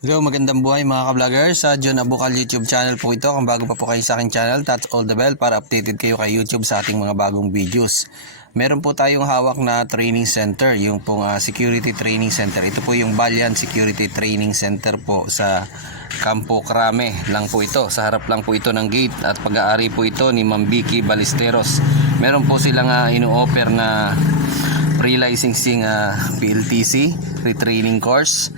Hello, magandang buhay mga ka-vloggers. Sa John Abukal YouTube channel po ito. Kung bago pa po kayo sa aking channel, touch all the bell para updated kayo kay YouTube sa ating mga bagong videos. Meron po tayong hawak na training center, yung pong security training center. Ito po yung Balyan Security Training Center po sa Campo Crame lang po ito. Sa harap lang po ito ng gate at pag-aari po ito ni Ma'am Vicky Ballesteros. Meron po silang ino-offer na pre-licensing PLTC, retraining course,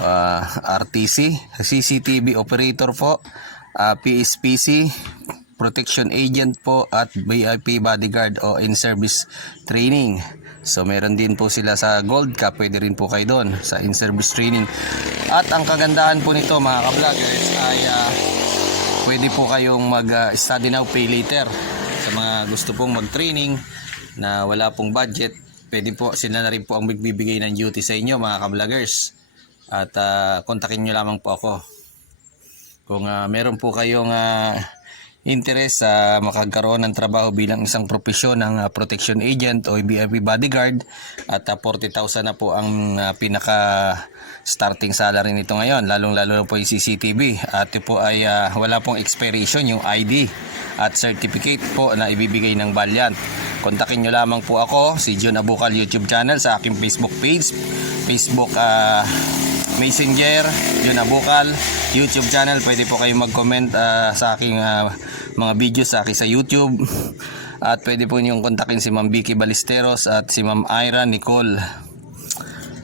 RTC, CCTV operator po, PSPC, protection agent po at VIP bodyguard o in-service training. So meron din po sila sa Gold Cup, pwede rin po kayo doon sa in-service training. At ang kagandahan po nito mga ka-vloggers ay pwede po kayong mag-study now, pay later. Sa mga gusto pong mag-training na wala pong budget, pwede po sila na rin po ang magbibigay ng duty sa inyo mga ka-vloggers. At kontakin nyo lamang po ako kung meron po kayong interest sa makagkaroon ng trabaho bilang isang profesyon ng protection agent o VIP bodyguard. At 40,000 na po ang pinaka starting salary nito ngayon, lalong lalo po yung CCTV. At ito po ay wala pong expiration yung ID at certificate po na ibibigay ng Balyan. Kontakin nyo lamang po ako, si John Abukal YouTube channel, sa aking Facebook page, Facebook Messenger, John Abukal YouTube channel. Pwede po kayong mag-comment sa aking mga videos sa akin sa YouTube. At pwede po niyong kontakin si Ma'am Vicky Ballesteros at si Ma'am Ira Nicole.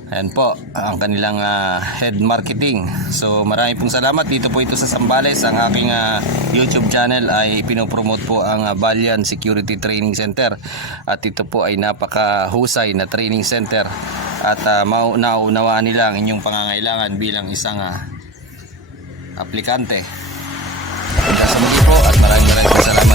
Ayan po ang kanilang head marketing. So marami pong salamat. Dito po ito sa Zambales. Ang aking YouTube channel ay pinopromote po ang Balyan Security Training Center. At ito po ay napakahusay na training center. At nauunawaan nila ang inyong pangangailangan bilang isang aplikante. Hanggang sa muli po at maraming salamat.